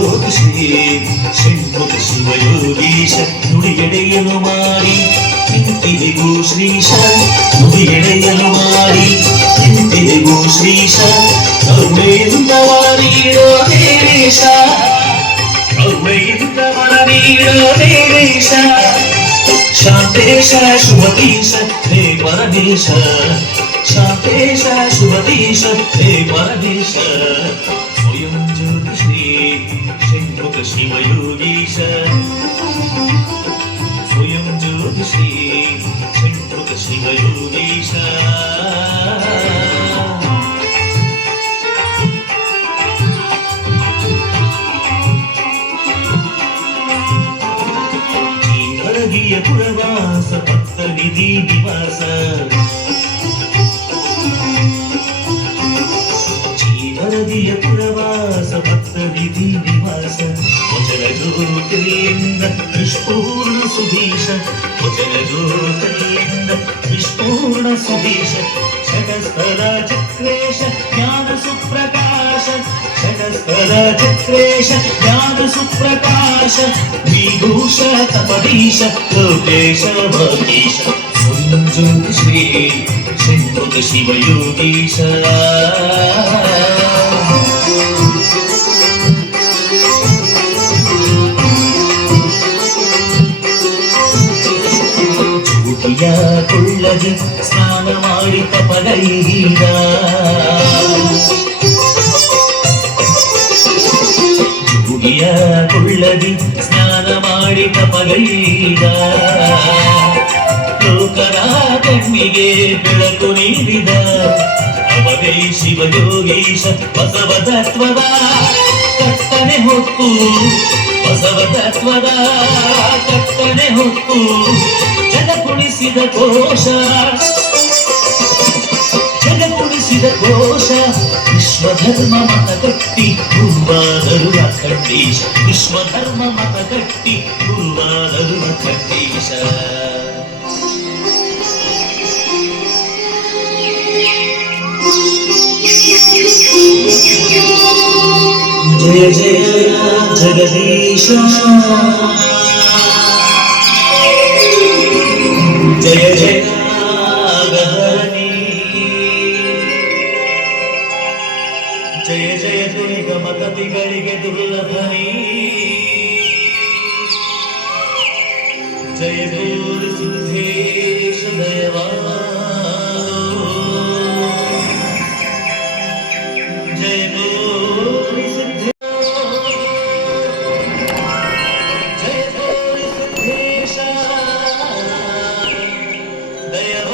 ಸ್ವಯಂ ಜ್ಯೋತಿಷಿ ಷಣ್ಮುಖ ಶಿವಯೋಗೀಶ ನುಡಿಯಡೆಯನು ಮಾಡಿ ನಿಂತಿದೆಗೋ ಶ್ರೀಶ ನುಡಿಯಡೆಯನು ಮಾಡಿ ನಿಂತಿದೆಗೋ ಶ್ರೀಶ ಕರುಣೆಯಿಂದವರ ನೀಡೋ ದೇವೇಶ ಕರುಣೆಯಿಂದವರ ನೀಡೋ ದೇವೇಶ ಶಾಂತೇಶ ಶುಭತೀಶ ಹೇ ಪರಮೇಶ ಶಾಂತೇಶ ಶುಭತೀಶ ಹೇ ಪರಮೇಶ ಸ್ವಯಂ ಜ್ಯೋತಿಶ್ರೀ ಷಣ್ಮುಖ ಶಿವಯೋಗೀಶ ಸ್ವಯಂ ಜ್ಯೋತಿಶ್ರೀ ಷಣ್ಮುಖ ಶಿವಯೋಗೀಶ ಜೀವರಗಿಯ ಪುರವಾಸ ಭಕ್ತ ನಿಧಿ ജ്യോതിർലിംഗ വിഷ്പൂർണ സുധീഷ കുചല ജ്യോതിർലിംഗ വിഷ്പൂർണ സുധീഷ ഷടസ്ഥല ചിത്രേഷ ജ്ഞാന സുപ്രകാശ ഷടസ്ഥല ചിത്രേഷ ജ്ഞാന സുപ്രകാശ വിഭൂഷ തപദീശ ലോകേശ ഭഗീശ ജ്യോതിശ്രീ ഷൺമുഖ ശിവയോഗീശ ಕೊಳ್ಳದಿ ಸ್ನಾನ ಮಾಡಿ ತಪಗೈದ ಜೋಗಿಯ ಕುಳ್ಳದಿ ಸ್ನಾನ ಮಾಡಿ ತಪಗೈದ ಲೋಕರ ಕಣ್ಣಿಗೆ ಬೆಳಕು ನೀಡಿದ ಅವೇ ಶಿವ ಯೋಗೀಶ ಬಸವ ತತ್ವದ ಕತ್ತನೆ ಹೊತ್ತು ಬಸವ ತತ್ವದ ಕತ್ತನೆ ಹೊತ್ತು ಜಗಪುಳಿಸಿದ ಕೋಶ ಜಗಪುಳಿಸಿದ ಕೋಶ ವಿಶ್ವಧರ್ಮ ಮತ ಕಟ್ಟಿ ಗುರುವಾದರು ಅಖಂಡೀಶ ವಿಶ್ವಧರ್ಮ ಮತ ಕಟ್ಟಿ ಗುರುವಾದರು ಅಖಂಡೀಶ ಜಯ ಜಯ ಜಗದೀಶ జయ జయ జయ జయ దుర్గమతదిగడిగె దుర్లభని. జయ దూర్ సిద్ధే. They